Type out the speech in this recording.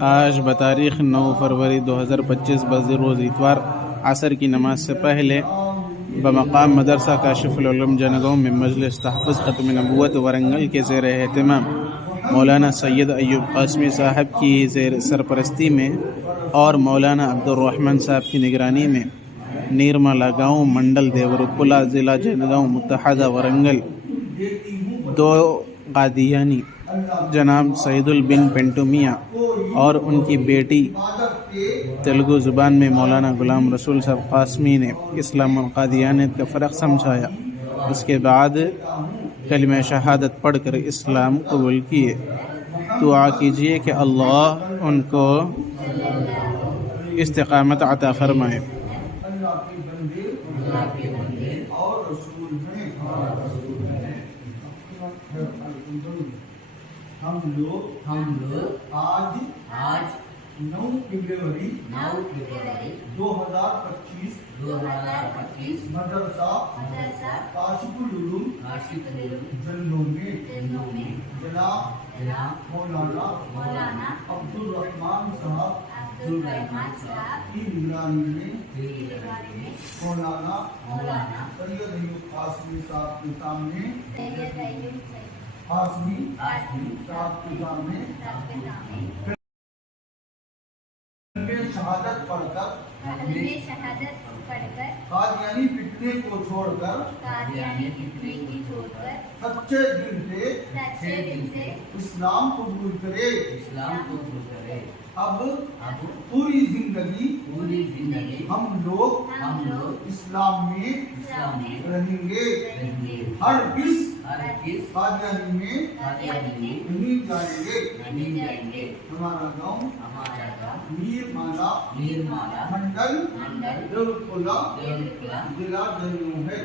آج بتاریخ 9 فروری 2025 روز اتوار عصر کی نماز سے پہلے بمقام مدرسہ کاشف العلوم جنگاؤں میں مجلس تحفظ ختم نبوت ورنگل کے زیر اہتمام مولانا سید ایوب قاسمی صاحب کی زیر سرپرستی میں اور مولانا عبد الرحمن صاحب کی نگرانی میں نیرملا گاؤں منڈل دیوروپلا ضلع جنگاؤں متحدہ ورنگل دو قادیانی جناب سعید البن پنٹو میاں اور ان کی بیٹی تیلگو زبان میں مولانا غلام رسول صاحب قاسمی نے اسلام اور قادیانیت کا فرق سمجھایا۔ اس کے بعد کلمہ شہادت پڑھ کر اسلام قبول کیے۔ دعا کیجیے کہ اللہ ان کو استقامت عطا فرمائے۔ ہم لوگ آج 9 فروری 2025 مدرسہ کاشف العلوم جنگاؤں میں جناب مولانا عبد الرحمن صاحب کی نگرانی میں مولانا سید ایوب قاسمی صاحب کے سامنے صاحب کے سامنے شہادت پڑھ کر قادیانی فتنے کو چھوڑ کر سچے دل سے اسلام قبول کرے۔ اب پوری زندگی ہم لوگ اسلام میں رہیں گے، ہر کس قادیانی میں نہیں جائیں گے۔ ہمارا گاؤں نیرملا منڈل دیوروپلا ضلع جنگاؤں ہے۔